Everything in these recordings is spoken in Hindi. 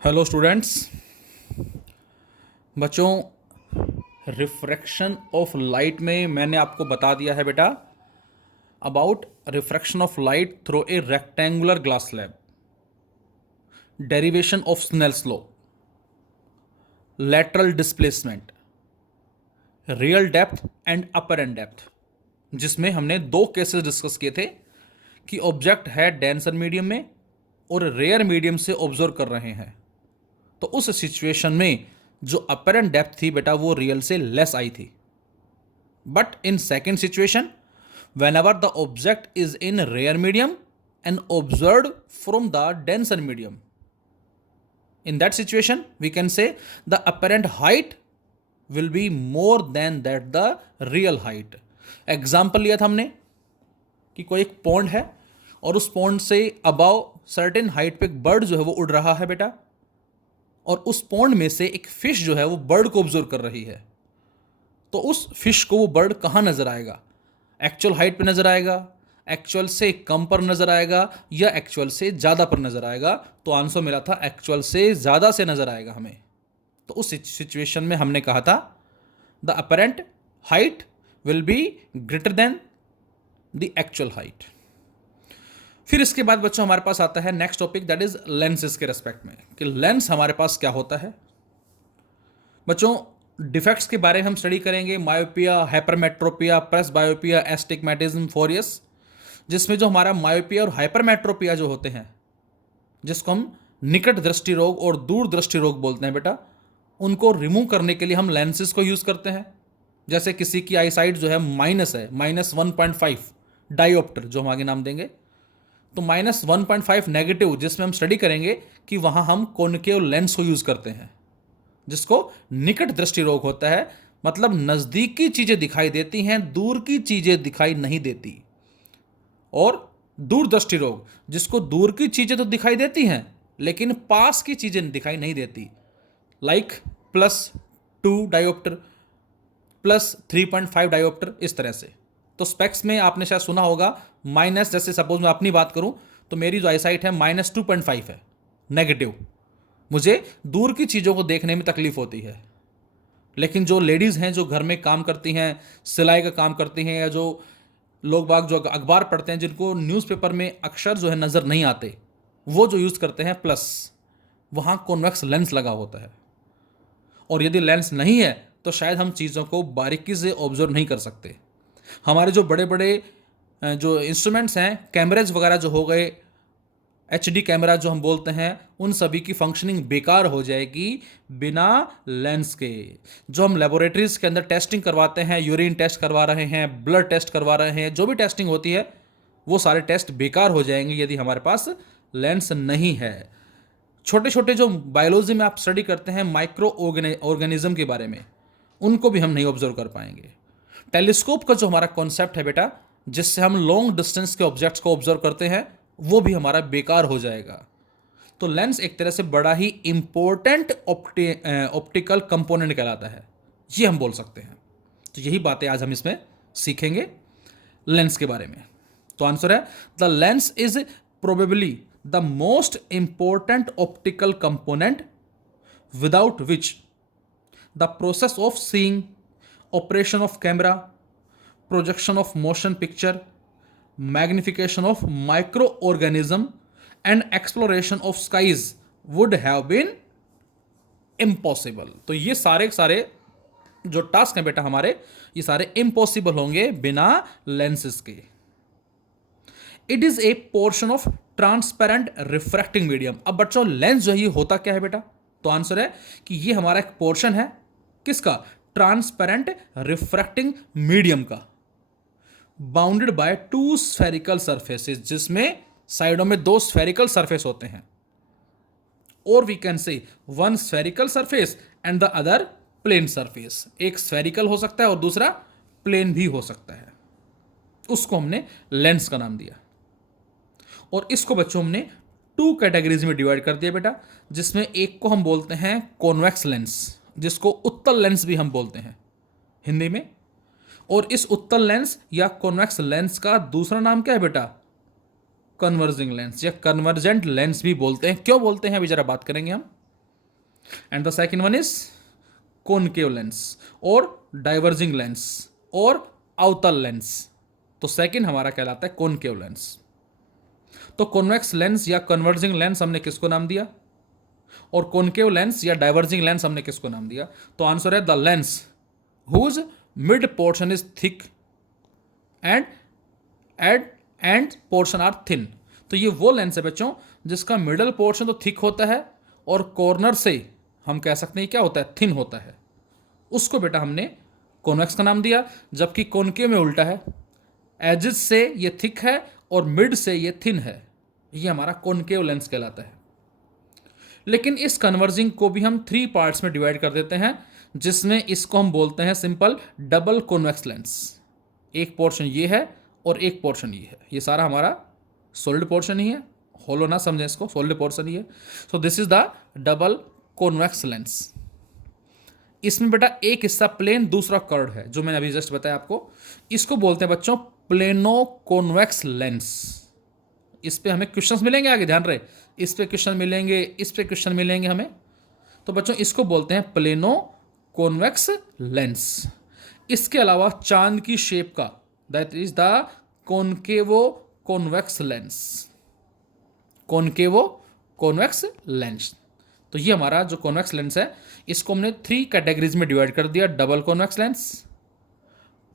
Hello students. बच्चों, रिफ्रैक्शन ऑफ लाइट में मैंने आपको बता दिया है बेटा about refraction of light through a rectangular glass slab, derivation of Snell's law, lateral displacement, real depth and apparent depth, जिसमें हमने दो केसेस डिस्कस किए थे कि ऑब्जेक्ट है डेंसर मीडियम में और रेयर मीडियम से ऑब्जर्व कर रहे हैं। तो उस सिचुएशन में जो अपरेंट डेप्थ थी बेटा वो रियल से लेस आई थी। But in second situation, whenever the object is in rare medium and observe from the denser medium, in that situation we can say the apparent height will be more than that the real height. Example लिया था हमने कि कोई एक पॉन्ड है और उस पॉन्ड से अबाव सर्टेन हाइट पे एक बर्ड जो है वो उड़ रहा है बेटा, और उस पॉन्ड में से एक फिश जो है वो बर्ड को ऑब्जर्व कर रही है। तो उस फिश को वो बर्ड कहाँ नजर आएगा? एक्चुअल हाइट पे नजर आएगा, एक्चुअल से कम पर नजर आएगा, या एक्चुअल से ज़्यादा पर नजर आएगा? तो आंसर मिला था एक्चुअल से ज़्यादा से नजर आएगा हमें। तो उस सिचुएशन में हमने कहा था the apparent height will be greater than the actual height. फिर इसके बाद बच्चों हमारे पास आता है next topic, that is lenses के रेस्पेक्ट में कि लेंस हमारे पास क्या होता है। बच्चों, डिफेक्ट्स के बारे में हम स्टडी करेंगे, मायोपिया, हाइपरमेट्रोपिया, प्रेस बायोपिया, एस्टिग्मेटिज्म, फोरियस, जिसमें जो हमारा मायोपिया और हाइपरमेट्रोपिया जो होते हैं, जिसको हम निकट दृष्टि रोग और दूर दृष्टि रोग बोलते हैं बेटा, उनको रिमूव करने के लिए हम लेंसेज को यूज करते हैं। जैसे किसी की आई साइट जो है माइनस है, -1.5 डायोप्टर जो हम आगे नाम देंगे, तो -1.5 नेगेटिव, जिसमें हम स्टडी करेंगे कि वहां हम कॉनकेव लेंस को यूज करते हैं, जिसको निकट दृष्टि रोग होता है। मतलब नजदीक की चीजें दिखाई देती हैं, दूर की चीजें दिखाई नहीं देती। और दूर दृष्टि रोग, जिसको दूर की चीजें तो दिखाई देती हैं लेकिन पास की चीजें दिखाई नहीं देती, लाइक +2 डायोप्टर, +3.5 डायोप्टर, इस तरह से। तो स्पेक्स में आपने शायद सुना होगा माइनस, जैसे सपोज मैं अपनी बात करूं तो मेरी जो आईसाइट है -2.5 है नेगेटिव, मुझे दूर की चीज़ों को देखने में तकलीफ होती है। लेकिन जो लेडीज़ हैं जो घर में काम करती हैं, सिलाई का काम करती हैं, या जो लोग बाग जो अखबार पढ़ते हैं, जिनको न्यूज़पेपर में अक्षर जो है नज़र नहीं आते, वो जो यूज़ करते हैं प्लस, वहाँ कॉन्वेक्स लेंस लगा होता है। और यदि लेंस नहीं है तो शायद हम चीज़ों को बारीकी से ऑब्जर्व नहीं कर सकते। हमारे जो बड़े बड़े जो इंस्ट्रूमेंट्स हैं, कैमरेज वगैरह जो हो गए, HD कैमरा जो हम बोलते हैं, उन सभी की फंक्शनिंग बेकार हो जाएगी बिना लेंस के। जो हम लेबोरेटरीज के अंदर टेस्टिंग करवाते हैं, यूरिन टेस्ट करवा रहे हैं, ब्लड टेस्ट करवा रहे हैं, जो भी टेस्टिंग होती है वो सारे टेस्ट बेकार हो जाएंगे यदि हमारे पास लेंस नहीं है। छोटे छोटे जो बायोलॉजी में आप स्टडी करते हैं माइक्रो ऑर्गेनिज्म के बारे में, उनको भी हम नहीं ऑब्जर्व कर पाएंगे। टेलीस्कोप का जो हमारा कॉन्सेप्ट है बेटा, जिससे हम लॉन्ग डिस्टेंस के ऑब्जेक्ट्स को ऑब्जर्व करते हैं, वो भी हमारा बेकार हो जाएगा। तो लेंस एक तरह से बड़ा ही इंपॉर्टेंट ऑप्टिकल कंपोनेंट कहलाता है, ये हम बोल सकते हैं। तो यही बातें आज हम इसमें सीखेंगे लेंस के बारे में। तो आंसर है the lens is probably the most important optical component without which the process of seeing, operation of camera, projection of motion picture, magnification of microorganism and exploration of skies would have been impossible। तो ये सारे जो टास्क हैं बेटा हमारे, ये सारे इम्पॉसिबल होंगे बिना लेंसेज के। It is a portion of transparent refracting medium. अब बच्चों लेंस जो है ये होता क्या है बेटा? तो आंसर है कि ये हमारा एक पोर्शन है, किसका? ट्रांसपेरेंट रिफ्रैक्टिंग मीडियम का, बाउंडेड बाय 2 स्फेरिकल सरफेसेस, जिसमें साइडों में 2 स्फेरिकल सरफेस होते हैं। और we can say 1 spherical surface and the other plane surface. एक स्फेरिकल हो सकता है और दूसरा प्लेन भी हो सकता है, उसको हमने लेंस का नाम दिया। और इसको बच्चों हमने 2 कैटेगरीज में डिवाइड कर दिया बेटा, जिसमें एक को हम बोलते हैं कॉन्वेक्स लेंस, जिसको उत्तल लेंस भी हम बोलते हैं हिंदी में। और इस उत्तल लेंस या कॉन्वेक्स लेंस का दूसरा नाम क्या है बेटा? कन्वर्जिंग लेंस या कन्वर्जेंट लेंस भी बोलते हैं। क्यों बोलते हैं अभी जरा बात करेंगे हम। And the second one is concave lens और डाइवर्जिंग लेंस और अवतल लेंस। तो सेकेंड हमारा कहलाता है कॉनकेव लेंस। तो कॉन्वेक्स लेंस या कन्वर्जिंग लेंस हमने किसको नाम दिया, और कॉनकेव लेंस या डाइवर्जिंग लेंस हमने किसको नाम दिया? तो आंसर है the lens whose mid portion is thick and portion are thin. तो ये वो लेंस है बच्चों जिसका मिडल पोर्शन तो थिक होता है और कॉर्नर से हम कह सकते हैं क्या होता है, थिन होता है। उसको बेटा हमने कॉन्वेक्स का नाम दिया, जबकि कॉनकेव में उल्टा है, एजेस से ये थिक है और मिड से ये थिन है। ये हमारा कॉनकेव लेंस कहलाता है। लेकिन इस कन्वर्जिंग को भी हम 3 पार्ट्स में डिवाइड कर देते हैं, जिसमें इसको हम बोलते हैं सिंपल डबल कॉन्वेक्स लेंस। एक पोर्शन ये है और एक पोर्शन ये है। ये सारा हमारा सॉलिड पोर्शन ही है, होलो ना समझें इसको, सॉलिड पोर्शन ही है। So this is the double convex lens. इसमें बेटा एक हिस्सा प्लेन, दूसरा कर्व्ड है, जो मैंने अभी जस्ट बताया आपको। इसको बोलते हैं बच्चों प्लेनो कॉन्वेक्स लेंस। इस पे हमें क्वेश्चंस मिलेंगे आगे, ध्यान रहे, इस पे क्वेश्चन मिलेंगे, इस पे क्वेश्चन मिलेंगे हमें। तो बच्चों इसको बोलते हैं प्लेनो कॉन्वेक्स लेंस। इसके अलावा चांद की शेप का, that is the कॉनकेवो convex lens. Concavo convex lens. तो ये हमारा जो कॉन्वेक्स लेंस है, इसको हमने 3 कैटेगरीज में डिवाइड कर दिया, double convex lens,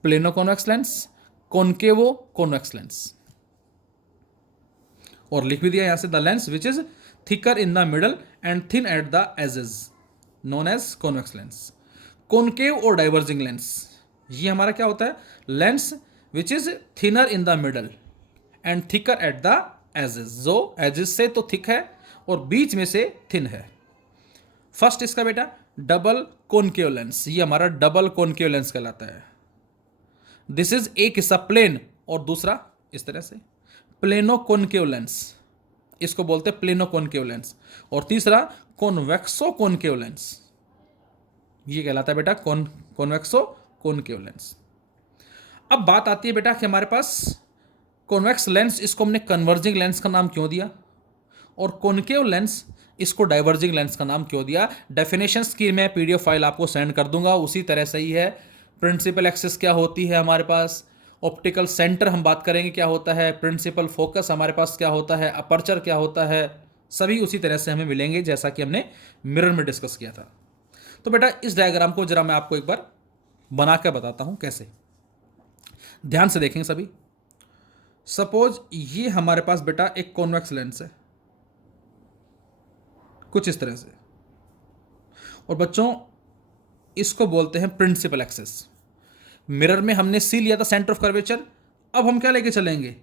plano convex lens, concavo convex lens. और लिख भी दिया यहां से the lens which is thicker in the middle and thin at the edges known as convex lens. Concave और डाइवर्जिंग लेंस, ये हमारा क्या होता है, lens which is thinner in the middle and thicker at the edges. जो एजेस से तो थिक है और बीच में से थिन है। फर्स्ट इसका बेटा डबल कॉनकेव लेंस, ये हमारा डबल कॉनकेव लेंस कहलाता है। दिस इज एक हिस्सा प्लेन और दूसरा इस तरह से प्लेनो कॉनकेव लेंस, इसको बोलते हैं प्लेनो कॉनकेव लेंस। और तीसरा कॉन्वेक्सो कॉनकेव लेंस, ये कहलाता है बेटा कॉन्वेक्सो कॉनकेव लेंस। अब बात आती है बेटा कि हमारे पास कॉन्वेक्स लेंस, इसको हमने कन्वर्जिंग लेंस का नाम क्यों दिया, और कॉनकेव लेंस इसको डाइवर्जिंग लेंस का नाम क्यों दिया। डेफिनेशंस की मैं PDF फाइल आपको सेंड कर दूंगा, उसी तरह से ही है। प्रिंसिपल एक्सिस क्या होती है हमारे पास, ऑप्टिकल सेंटर हम बात करेंगे क्या होता है, प्रिंसिपल फोकस हमारे पास क्या होता है, अपर्चर क्या होता है, सभी उसी तरह से हमें मिलेंगे जैसा कि हमने मिरर में डिस्कस किया था। तो बेटा इस डायग्राम को जरा मैं आपको एक बार बना कर बताता हूं कैसे। ध्यान से देखेंगे सभी। सपोज ये हमारे पास बेटा एक कॉन्वेक्स लेंस है कुछ इस तरह से, और बच्चों इसको बोलते हैं प्रिंसिपल एक्सिस। मिरर में हमने सी लिया था सेंटर ऑफ कर्वेचर, अब हम क्या लेके चलेंगे,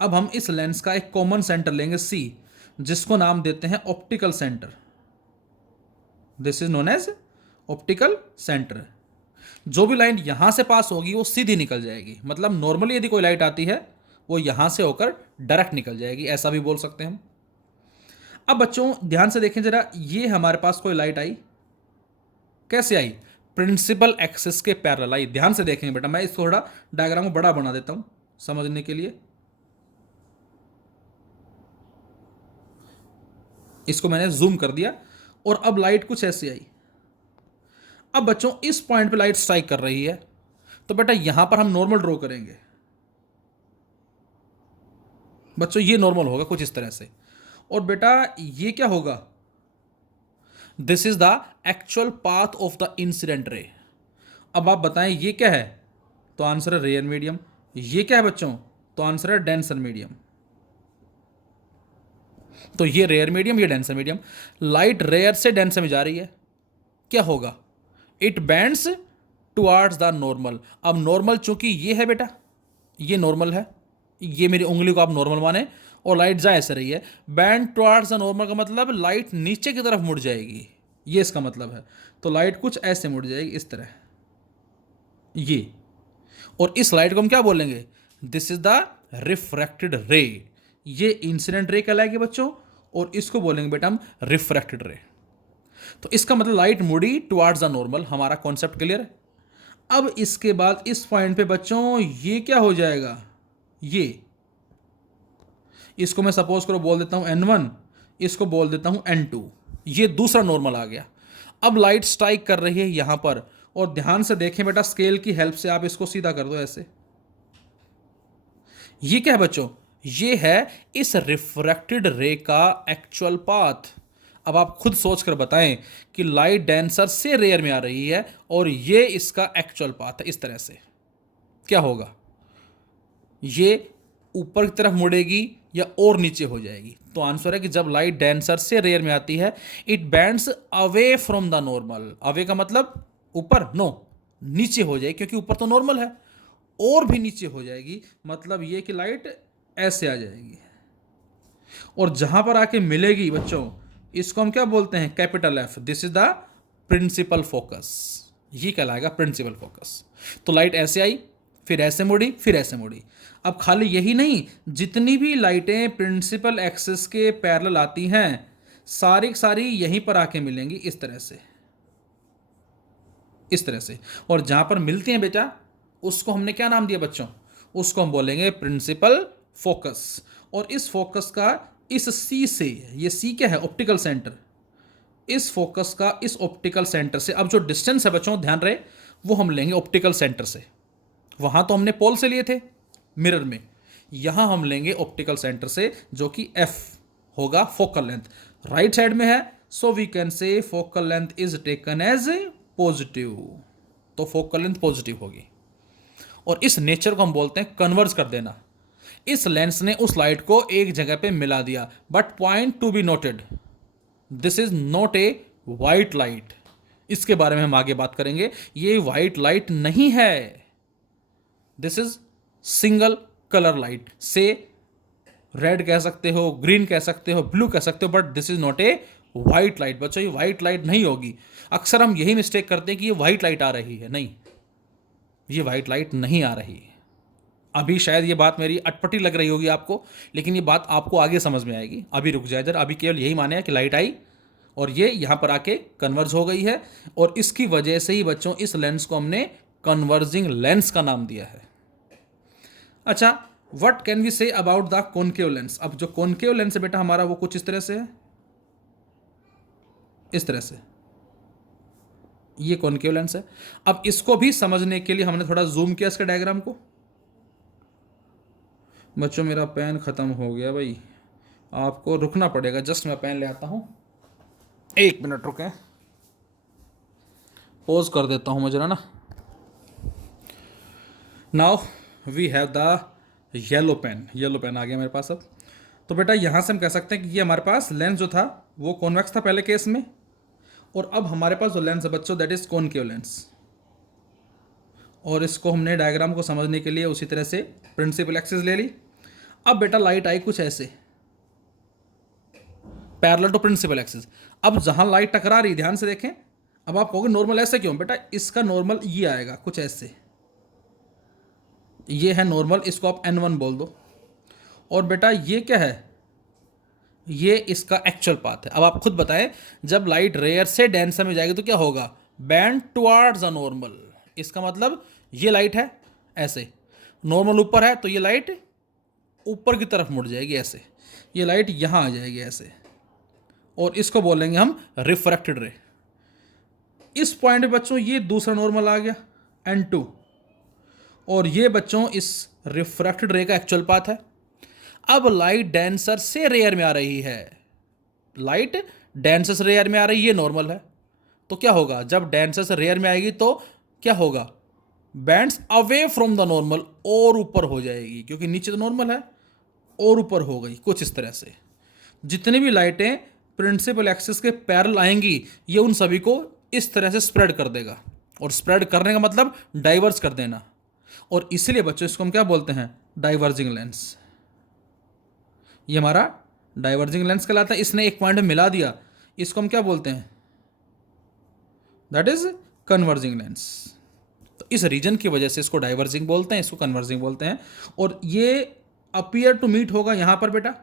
अब हम इस लेंस का एक कॉमन सेंटर लेंगे सी, जिसको नाम देते हैं optical centre. This is known as optical centre. जो भी लाइन यहां से पास होगी वो सीधी निकल जाएगी, मतलब नॉर्मली यदि कोई लाइट आती है वो यहां से होकर डायरेक्ट निकल जाएगी, ऐसा भी बोल सकते हैं हम। अब बच्चों ध्यान से देखें जरा, ये हमारे पास कोई लाइट आई, कैसे आई, प्रिंसिपल एक्सिस के पैरेलल आई। ध्यान से देखेंगे बेटा, मैं इस थोड़ा डायग्राम को बड़ा बना देता हूं समझने के लिए। इसको मैंने जूम कर दिया और अब लाइट कुछ ऐसी आई। अब बच्चों इस पॉइंट पे लाइट स्ट्राइक कर रही है, तो बेटा यहां पर हम नॉर्मल ड्रॉ करेंगे। बच्चों ये नॉर्मल होगा कुछ इस तरह से, और बेटा ये क्या होगा, this is the actual path of the incident ray. अब आप बताएं ये क्या है, तो आंसर है रेयर मीडियम। ये क्या है बच्चों, तो आंसर है डेंसर मीडियम। तो ये रेयर मीडियम, ये डेंसर मीडियम। लाइट रेयर से डेंसर में जा रही है, क्या होगा, it bends towards the normal. अब नॉर्मल चूंकि ये है बेटा, ये नॉर्मल है, ये मेरी उंगली को आप नॉर्मल माने, और लाइट जा ऐसे रही है, बैंड टुवर्ड्स द नॉर्मल का मतलब लाइट नीचे की तरफ मुड़ जाएगी, ये इसका मतलब है। तो लाइट कुछ ऐसे मुड़ जाएगी इस तरह, ये, और इस लाइट को हम क्या बोलेंगे, दिस इज द रिफ्रैक्टेड रे। ये इंसिडेंट रे कहलाएगी बच्चों, और इसको बोलेंगे बेटा हम रिफ्रैक्टेड रे। तो इसका मतलब लाइट मुड़ी टुवर्ड्स द नॉर्मल, हमारा कॉन्सेप्ट क्लियर है। अब इसके बाद इस पॉइंट पे बच्चों ये क्या हो जाएगा, ये, इसको मैं सपोज करो बोल देता हूं N1, इसको बोल देता हूं N2। ये दूसरा नॉर्मल आ गया। अब लाइट स्ट्राइक कर रही है यहां पर, और ध्यान से देखें बेटा, स्केल की हेल्प से आप इसको सीधा कर दो ऐसे। ये क्या है बच्चों? ये है इस रिफ्रैक्टेड रे का एक्चुअल पाथ। अब आप खुद सोच कर बताएं कि लाइट डेंसर से रेयर में आ रही है और ये इसका एक्चुअल पाथ है, इस तरह से क्या होगा? ये ऊपर की तरफ मुड़ेगी या और नीचे हो जाएगी? तो आंसर है कि जब लाइट डेंसर से रेयर में आती है, it bends away from the normal. Away का मतलब ऊपर? नो, नीचे हो जाएगी, क्योंकि ऊपर तो नॉर्मल है, और भी नीचे हो जाएगी, मतलब ये कि लाइट ऐसे आ जाएगी। और जहां पर आके मिलेगी बच्चों, इसको हम क्या बोलते हैं? Capital F. This is the principal focus. ये कहलाएगा प्रिंसिपल फोकस। तो लाइट ऐसे आई, फिर ऐसे मुड़ी, फिर ऐसे मुड़ी। अब खाली यही नहीं, जितनी भी लाइटें प्रिंसिपल एक्सिस के पैरेलल आती हैं, सारी की सारी यहीं पर आके मिलेंगी, इस तरह से, इस तरह से। और जहां पर मिलती हैं बेटा, उसको हमने क्या नाम दिया बच्चों? उसको हम बोलेंगे प्रिंसिपल फोकस। और इस फोकस का इस सी से, ये सी क्या है? Optical centre. इस फोकस का इस ऑप्टिकल सेंटर से, अब जो डिस्टेंस है बच्चों ध्यान रहे, वो हम लेंगे ऑप्टिकल सेंटर से। वहां तो हमने पोल से लिए थे मिरर में, यहां हम लेंगे ऑप्टिकल सेंटर से, जो कि एफ होगा फोकल लेंथ। राइट साइड में है, so we can say focal length is taken as positive. तो फोकल लेंथ पॉजिटिव होगी। और इस नेचर को हम बोलते हैं कन्वर्ज कर देना। इस लेंस ने उस लाइट को एक जगह पे मिला दिया। But point to be noted, this is not a white light. इसके बारे में हम आगे बात करेंगे। ये वाइट लाइट नहीं है, this is single colour light. से रेड कह सकते हो, ग्रीन कह सकते हो, ब्लू कह सकते हो, but this is not a white light. बच्चों ये वाइट लाइट नहीं होगी। अक्सर हम यही मिस्टेक करते हैं कि ये वाइट लाइट आ रही है। नहीं, ये वाइट लाइट नहीं आ रही है। अभी शायद ये बात मेरी अटपटी लग रही होगी आपको, लेकिन ये बात आपको आगे समझ में आएगी। अभी रुक जाए इधर, अभी केवल यही माने कि लाइट आई और ये यहाँ पर आके कन्वर्ज हो गई है, और इसकी वजह से ही बच्चों इस लेंस को हमने कन्वर्जिंग लेंस का नाम दिया है। अच्छा, what can we say about the concave lens? अब जो कॉनकेव लेंस है बेटा हमारा, वो कुछ इस तरह से है, इस तरह से। ये कॉनकेव लेंस है। अब इसको भी समझने के लिए हमने थोड़ा जूम किया इसके डायग्राम को। बच्चों मेरा पेन ख़त्म हो गया भाई, आपको रुकना पड़ेगा, जस्ट मैं पेन ले आता हूँ। 1 मिनट रुकें, पॉज कर देता हूँ मैं जरा ना। Now we have the yellow pen. Yellow pen आ गया मेरे पास अब। तो बेटा यहाँ से हम कह सकते हैं कि ये हमारे पास लेंस जो था वो कॉन्वेक्स था पहले केस में, और अब हमारे पास जो लेंस है बच्चों, दैट इज कॉनकेव लेंस। और इसको हमने डायग्राम को समझने के लिए उसी तरह से प्रिंसिपल एक्सिस ले ली। अब बेटा लाइट आई कुछ ऐसे, पैरेलल टू प्रिंसिपल एक्सिस। अब जहां लाइट टकरा रही, ध्यान से देखें। अब आप कहोगे नॉर्मल ऐसे क्यों? बेटा इसका नॉर्मल ये आएगा कुछ ऐसे, ये है नॉर्मल, इसको आप n1 बोल दो। और बेटा ये क्या है? ये इसका एक्चुअल पाथ है। अब आप खुद बताएं, जब लाइट रेयर से डेंसर में जाएगी तो क्या होगा? Band towards a normal. इसका मतलब ये लाइट है ऐसे, नॉर्मल ऊपर है तो ये लाइट ऊपर की तरफ मुड़ जाएगी ऐसे, ये लाइट यहाँ आ जाएगी ऐसे, और इसको बोलेंगे हम रिफ्रैक्टेड रे। इस पॉइंट पे बच्चों ये दूसरा नॉर्मल आ गया n2, और ये बच्चों इस रिफ्रैक्टेड रे का एक्चुअल पाथ है। अब लाइट डेंसर से रेयर में आ रही है, लाइट डेंसर से रेयर में आ रही है, ये नॉर्मल है। तो क्या होगा? जब डेंसर से रेयर में आएगी तो क्या होगा? Bands away from the normal, और ऊपर हो जाएगी, क्योंकि नीचे तो नॉर्मल है, और ऊपर हो गई कुछ इस तरह से। जितनी भी लाइटें प्रिंसिपल एक्सिस के पैरेलल आएंगी, ये उन सभी को इस तरह से स्प्रेड कर देगा। और स्प्रेड करने का मतलब डाइवर्स कर देना, और इसलिए बच्चों इसको हम क्या बोलते हैं? Diverging lens. ये हमारा डाइवर्जिंग लेंस कहलाता है। इसने एक पॉइंट में मिला दिया, इसको हम क्या बोलते हैं? That is converging lens. तो इस रीजन की वजह से इसको डाइवर्जिंग बोलते हैं, इसको कन्वर्जिंग बोलते हैं। और ये अपीयर टू मीट होगा यहाँ पर बेटा,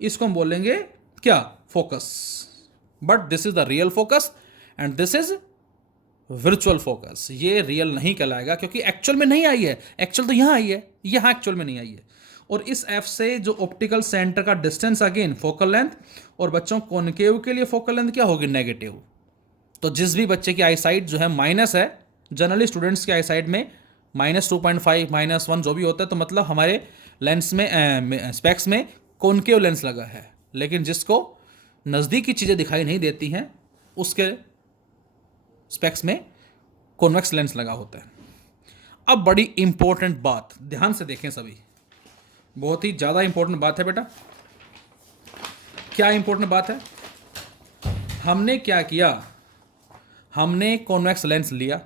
इसको हम बोलेंगे क्या? Focus. But this is the real focus and this is virtual focus. ये रियल नहीं कहलाएगा, क्योंकि एक्चुअल में नहीं आई है। एक्चुअल तो यहाँ आई है, यहाँ एक्चुअल में नहीं आई है। और इस एफ से जो ऑप्टिकल सेंटर का डिस्टेंस अगेन फोकल लेंथ, और बच्चों कॉनकेव के लिए फोकल लेंथ क्या होगी, नेगेटिव। तो जिस भी बच्चे की आई साइट जो है माइनस है, जनरली स्टूडेंट्स की आई साइट में -2.5 -1 जो भी होता है, तो मतलब हमारे लेंस में स्पेक्स में कॉनकेव लेंस लगा है। लेकिन जिसको नज़दीक की चीज़ें दिखाई नहीं देती हैं उसके स्पेक्स में कॉन्वेक्स लेंस लगा होता है। अब बड़ी इंपॉर्टेंट बात, ध्यान से देखें सभी, बहुत ही ज़्यादा इंपॉर्टेंट बात है बेटा। क्या इंपॉर्टेंट बात है? हमने क्या किया, हमने कॉन्वेक्स लेंस लिया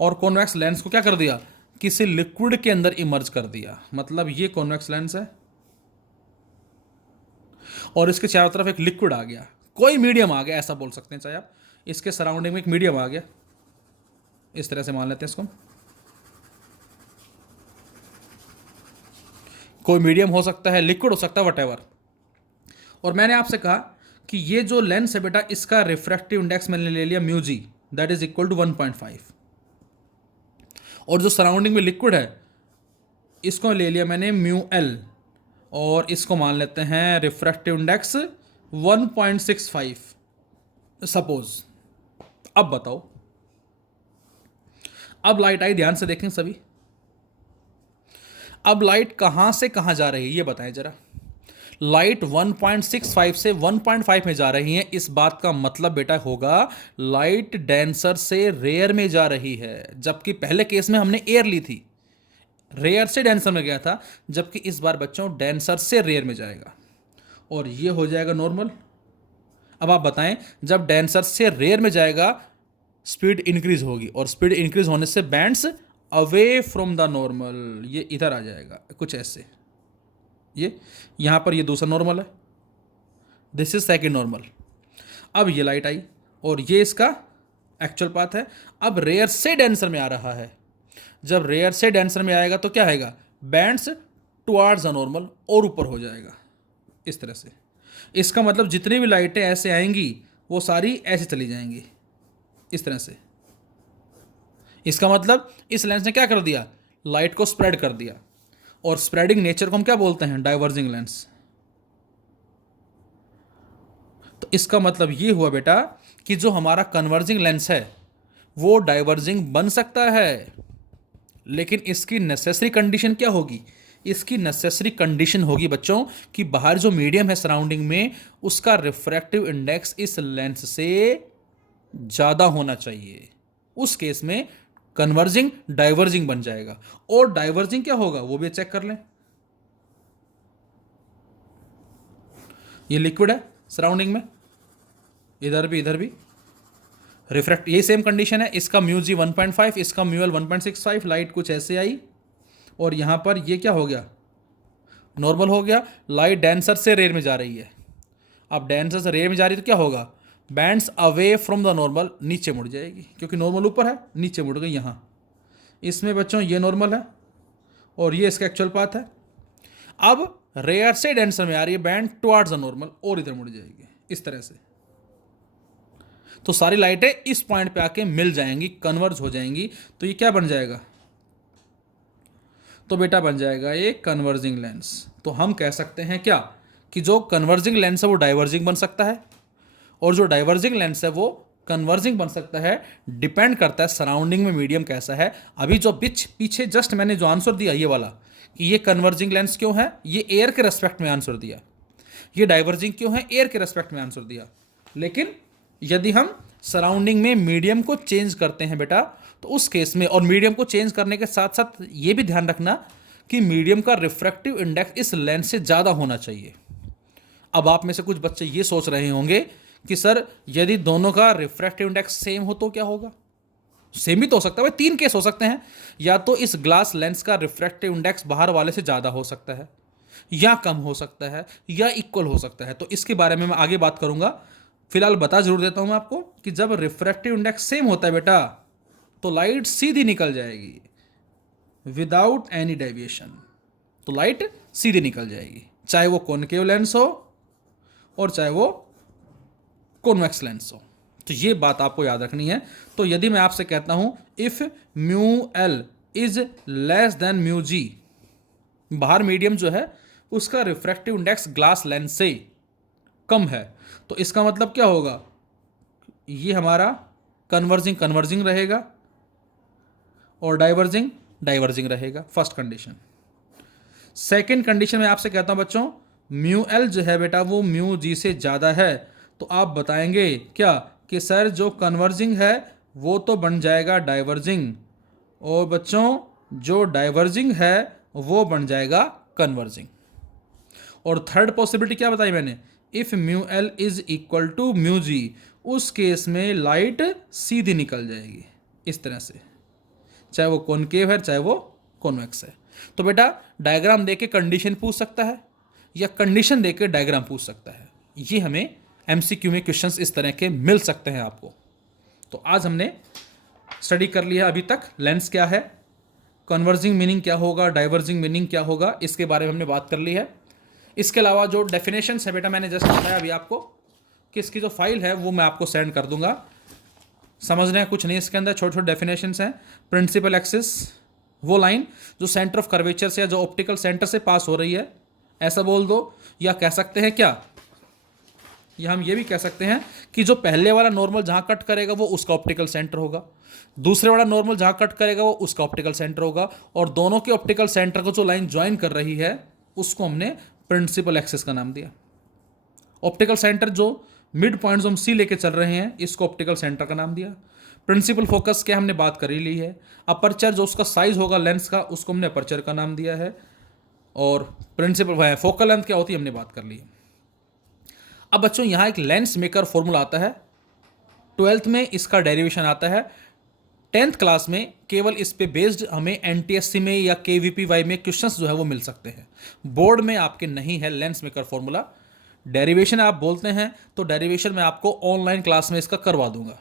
और कॉन्वेक्स लेंस को क्या कर दिया, किसी लिक्विड के अंदर इमर्ज कर दिया। मतलब ये कॉन्वेक्स लेंस है और इसके चारों तरफ एक लिक्विड आ गया, कोई मीडियम आ गया, ऐसा बोल सकते हैं चाहे आप। इसके सराउंडिंग में एक मीडियम आ गया, इस तरह से मान लेते हैं इसको। कोई मीडियम हो सकता है, लिक्विड हो सकता है, वटेवर। और मैंने आपसे कहा कि ये जो लेंस है बेटा, इसका रिफ्रैक्टिव इंडेक्स मैंने ले लिया mu g, that is equal to 1.5। और जो सराउंडिंग में लिक्विड है इसको ले लिया मैंने म्यू एल, और इसको मान लेते हैं रिफ्रैक्टिव इंडेक्स 1.65 सपोज। अब बताओ, अब लाइट आई, ध्यान से देखें सभी। अब लाइट कहां से कहां जा रही है ये बताएं जरा। लाइट 1.65 से 1.5 में जा रही है, इस बात का मतलब बेटा होगा लाइट डेंसर से रेयर में जा रही है। जबकि पहले केस में हमने एयर ली थी, रेयर से डेंसर में गया था, जबकि इस बार बच्चों डेंसर से रेयर में जाएगा और ये हो जाएगा नॉर्मल। अब आप बताएं, जब डेंसर से रेयर में जाएगा स्पीड इंक्रीज होगी, और स्पीड इंक्रीज होने से bands away from the normal, ये इधर आ जाएगा कुछ ऐसे। ये यहाँ पर ये दूसरा नॉर्मल है, दिस इज सेकेंड नॉर्मल। अब ये लाइट आई और ये इसका एक्चुअल पाथ है। अब रेयर से डेंसर में आ रहा है, जब रेयर से डेंसर में आएगा तो क्या आएगा, बैंड्स टुवार्ड्स द नॉर्मल, और ऊपर हो जाएगा इस तरह से। इसका मतलब जितनी भी लाइटें ऐसे आएंगी वो सारी ऐसे चली जाएंगी इस तरह से। इसका मतलब इस लेंस ने क्या कर दिया, लाइट को स्प्रेड कर दिया, और स्प्रेडिंग नेचर को हम क्या बोलते हैं, डाइवर्जिंग लेंस। तो इसका मतलब ये हुआ बेटा कि जो हमारा कन्वर्जिंग लेंस है वो डाइवर्जिंग बन सकता है, लेकिन इसकी नेसेसरी कंडीशन क्या होगी, इसकी नेसेसरी कंडीशन होगी बच्चों कि बाहर जो मीडियम है सराउंडिंग में, उसका रिफ्रैक्टिव इंडेक्स इस लेंस से ज़्यादा होना चाहिए। उस केस में कन्वर्जिंग डाइवर्जिंग बन जाएगा। और डाइवर्जिंग क्या होगा वो भी चेक कर लें। ये लिक्विड है सराउंडिंग में, इधर भी रिफ्रैक्ट, ये सेम कंडीशन है। इसका म्यू जी 1.5, इसका म्यू एल 1.65। लाइट कुछ ऐसे आई और यहां पर ये क्या हो गया, नॉर्मल हो गया। लाइट डेंसर से रेयर में जा रही है, अब डेंसर से रेयर में जा रही है तो क्या होगा, bands away from the normal, नीचे मुड़ जाएगी, क्योंकि नॉर्मल ऊपर है, नीचे मुड़ गई यहाँ। इसमें बच्चों ये नॉर्मल है और ये इसका एक्चुअल पाथ है। अब रेयर से डेंसर में आ रही है, बैंड टुवार्ड्स द नॉर्मल, और इधर मुड़ जाएगी इस तरह से। तो सारी लाइटें इस पॉइंट पे आके मिल जाएंगी, कन्वर्ज हो जाएंगी। तो ये क्या बन जाएगा, तो बेटा बन जाएगा ये कन्वर्जिंग लेंस। तो हम कह सकते हैं क्या कि जो कन्वर्जिंग लेंस है वो डाइवर्जिंग बन सकता है, और जो डाइवर्जिंग लेंस है वो कन्वर्जिंग बन सकता है। डिपेंड करता है सराउंडिंग में मीडियम कैसा है। अभी जो पीछे जस्ट मैंने जो आंसर दिया ये वाला कि ये कन्वर्जिंग लेंस क्यों है, ये एयर के रेस्पेक्ट में आंसर दिया। ये डाइवर्जिंग क्यों है, एयर के रेस्पेक्ट में आंसर दिया। लेकिन यदि हम सराउंडिंग में मीडियम को चेंज करते हैं बेटा, तो उस केस में, और मीडियम को चेंज करने के साथ साथ ये भी ध्यान रखना कि मीडियम का रिफ्रैक्टिव इंडेक्स इस लेंस से ज़्यादा होना चाहिए। अब आप में से कुछ बच्चे ये सोच रहे होंगे कि सर यदि दोनों का रिफ्रैक्टिव इंडेक्स सेम हो तो क्या होगा। सेम भी तो हो सकता है भाई, तीन केस हो सकते हैं। या तो इस ग्लास लेंस का रिफ्रैक्टिव इंडेक्स बाहर वाले से ज़्यादा हो सकता है, या कम हो सकता है, या इक्वल हो सकता है। तो इसके बारे में मैं आगे बात करूंगा। फिलहाल बता जरूर देता हूं मैं आपको कि जब रिफ्रैक्टिव इंडेक्स सेम होता है बेटा, तो लाइट सीधी निकल जाएगी विदाउट एनी डेविएशन। तो लाइट सीधी निकल जाएगी, चाहे वो कॉनकेव लेंस हो और चाहे वो कॉन्वेक्स लेंस हो। तो ये बात आपको याद रखनी है। तो यदि मैं आपसे कहता हूं if mu L is less than mu G, बाहर मीडियम जो है उसका रिफ्रैक्टिव इंडेक्स ग्लास लेंस से कम है, तो इसका मतलब क्या होगा, ये हमारा कन्वर्जिंग कन्वर्जिंग रहेगा और डाइवर्जिंग डाइवर्जिंग रहेगा, फर्स्ट कंडीशन। सेकंड कंडीशन में आपसे कहता हूं बच्चों, म्यू एल जो है बेटा वो म्यू जी से ज़्यादा है, तो आप बताएंगे क्या कि सर जो कन्वर्जिंग है वो तो बन जाएगा डाइवर्जिंग, और बच्चों जो डाइवर्जिंग है वो बन जाएगा कन्वर्जिंग। और थर्ड पॉसिबिलिटी क्या बताई मैंने, if mu L is equal to mu G, उस केस में लाइट सीधी निकल जाएगी इस तरह से, चाहे वो कॉनकेव है चाहे वो कॉन्वेक्स है। तो बेटा डायग्राम देके कंडीशन पूछ सकता है या कंडीशन देके डायग्राम पूछ सकता है, ये हमें एमसीक्यू में क्वेश्चंस इस तरह के मिल सकते हैं आपको। तो आज हमने स्टडी कर लिया अभी तक, लेंस क्या है, कन्वर्जिंग मीनिंग क्या होगा, डाइवर्जिंग मीनिंग क्या होगा, इसके बारे में हमने बात कर ली है। इसके अलावा जो डेफिनेशंस है बेटा मैंने जस्ट बताया अभी आपको कि इसकी जो फाइल है वो मैं आपको सेंड कर दूंगा, समझ रहे हैं कुछ नहीं, इसके अंदर छोटे छोटे डेफिनेशंस हैं। प्रिंसिपल एक्सिस वो लाइन जो सेंटर ऑफ कर्वेचर से या जो ऑप्टिकल सेंटर से पास हो रही है, ऐसा बोल दो, या कह सकते हैं क्या, या हम ये भी कह सकते हैं कि जो पहले वाला नॉर्मल जहाँ कट करेगा वो उसका ऑप्टिकल सेंटर होगा, दूसरे वाला नॉर्मल जहाँ कट करेगा वो उसका ऑप्टिकल सेंटर होगा, और दोनों के ऑप्टिकल सेंटर को जो लाइन ज्वाइन कर रही है उसको हमने प्रिंसिपल एक्सिस का नाम दिया। ऑप्टिकल सेंटर जो मिड पॉइंट्स हम सी लेके चल रहे हैं इसको ऑप्टिकल सेंटर का नाम दिया। प्रिंसिपल फोकस क्या हमने बात कर ही ली है। अपर्चर जो उसका साइज होगा लेंस का उसको हमने अपर्चर का नाम दिया है, और प्रिंसिपल फोकल लेंथ क्या होती है हमने बात कर ली है। अब बच्चों यहाँ एक लेंस मेकर फॉर्मूला आता है, 12th में इसका डेरिवेशन आता है, 10th क्लास में केवल इस पे बेस्ड हमें एनटीएससी में या केवीपीवाई में क्वेश्चंस जो है वो मिल सकते हैं, बोर्ड में आपके नहीं है लेंस मेकर फॉर्मूला। डेरिवेशन आप बोलते हैं तो डेरिवेशन मैं आपको ऑनलाइन क्लास में इसका करवा दूंगा,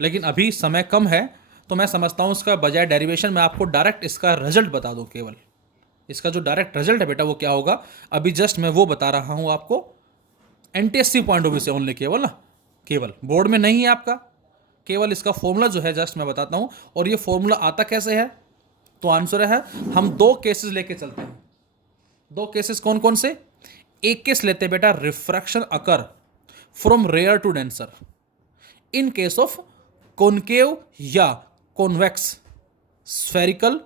लेकिन अभी समय कम है तो मैं समझता हूँ इसका बजाय डेरिवेशन मैं आपको डायरेक्ट इसका रिजल्ट बता दूँ। केवल इसका जो डायरेक्ट रिजल्ट है बेटा वो क्या होगा, अभी जस्ट मैं वो बता रहा हूँ आपको एनटीएससी पॉइंट ऑफ व्यू से ओनली, केवल ना, केवल बोर्ड में नहीं है आपका, केवल इसका फॉर्मूला जो है जस्ट मैं बताता हूँ। और ये फॉर्मूला आता कैसे है, तो आंसर है हम दो केसेस लेके चलते हैं। दो केसेस कौन कौन से, एक केस लेते हैं बेटा refraction occur from rare to denser in case of concave या कॉन्वेक्स स्फेरिकल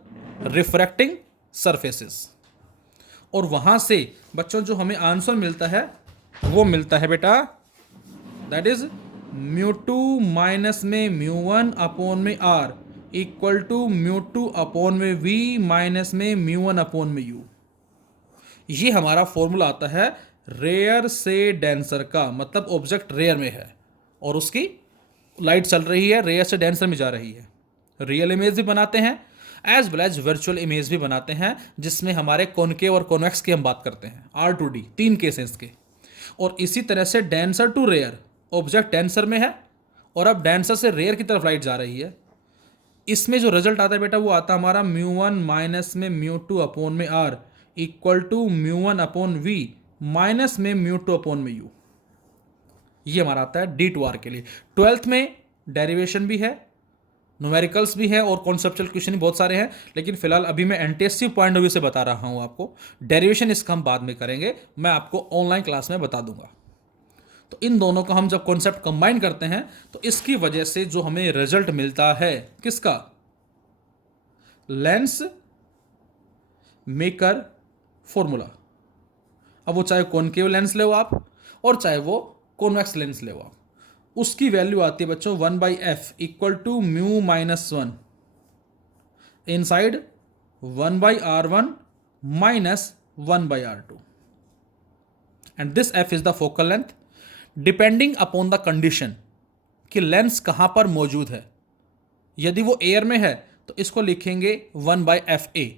रिफ्रैक्टिंग सरफेसेस, और वहां से बच्चों जो हमें आंसर मिलता है वो मिलता है बेटा that is mu two minus में म्यू वन अपॉन में r equal to mu two upon में वी माइनस में म्यू वन अपॉन में यू। ये हमारा फॉर्मूला आता है रेयर से डेंसर का, मतलब ऑब्जेक्ट रेयर में है और उसकी लाइट चल रही है, रेयर से डेंसर में जा रही है। रियल इमेज भी बनाते हैं as well as virtual image भी बनाते हैं, जिसमें हमारे कॉनकेव और कॉन्वेक्स की हम बात करते हैं, R2D 3 केसेस के। और इसी तरह से denser to rare, object denser में है और अब डेंसर से रेयर की तरफ लाइट जा रही है। इसमें जो रिजल्ट आता है बेटा वो आता है हमारा म्यू वन माइनस में म्यू टू अपॉन में r equal to mu one upon v minus में म्यू टू अपॉन में यू। ये हमारा आता है D2R के लिए। 12th में डेरिवेशन भी है, न्यूमेरिकल्स भी है और कॉन्सेप्चुअल क्वेश्चन भी बहुत सारे हैं, लेकिन फिलहाल अभी मैं एनटीएससी पॉइंट ऑफ व्यू से बता रहा हूं आपको। डेरिवेशन इसका हम बाद में करेंगे, मैं आपको ऑनलाइन क्लास में बता दूंगा। तो इन दोनों का हम जब कॉन्सेप्ट कंबाइन करते हैं तो इसकी वजह से जो हमें रिजल्ट मिलता है किसका, लेंस मेकर फॉर्मूला। अब वो चाहे कॉनकेव लेंस ले आप और चाहे वो कॉन्वेक्स लेंस ले आप, उसकी वैल्यू आती है बच्चों 1/f equal to mu minus 1 inside 1/r1 minus 1/r2 and this f is the focal length depending upon the condition कि लेंस कहां पर मौजूद है। यदि वो एयर में है तो इसको लिखेंगे 1/fa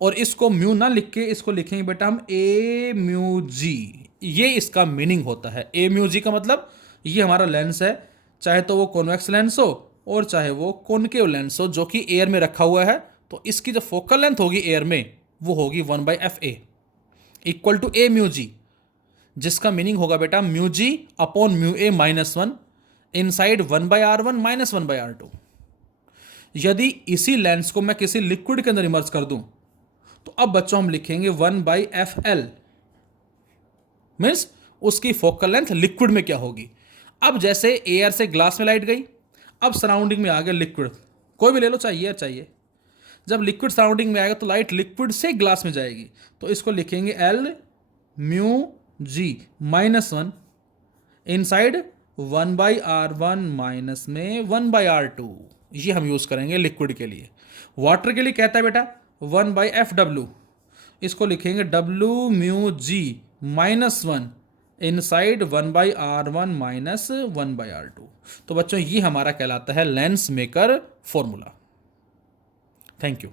और इसको म्यू ना लिख के इसको लिखेंगे बेटा हम a म्यू जी। ये इसका मीनिंग होता है। a म्यू जी का मतलब ये हमारा लेंस है, चाहे तो वो कॉन्वेक्स लेंस हो और चाहे वो कॉनकेव लेंस हो जो कि एयर में रखा हुआ है, तो इसकी जो फोकल लेंथ होगी एयर में वो होगी 1/fa equal to a mu G, जिसका मीनिंग होगा बेटा mu G upon mu a minus 1 inside 1/r1 minus 1/r2। यदि इसी लेंस को मैं किसी लिक्विड के अंदर इमर्ज कर दूं तो अब बच्चों हम लिखेंगे 1/FL, मीन्स उसकी फोकल लेंथ लिक्विड में क्या होगी। अब जैसे एयर से ग्लास में लाइट गई, अब सराउंडिंग में आ गया लिक्विड, कोई भी ले लो, चाहिए चाहिए। जब लिक्विड सराउंडिंग में आएगा तो लाइट लिक्विड से ग्लास में जाएगी, तो इसको लिखेंगे L/μg -1 इनसाइड 1/R1 माइनस में 1/R2। ये हम यूज करेंगे लिक्विड के लिए। वाटर के लिए कहता है बेटा 1/FW, इसको लिखेंगे W/μg -1 inside 1/R1 minus 1/R2। तो बच्चों ये हमारा कहलाता है lens maker formula. Thank you.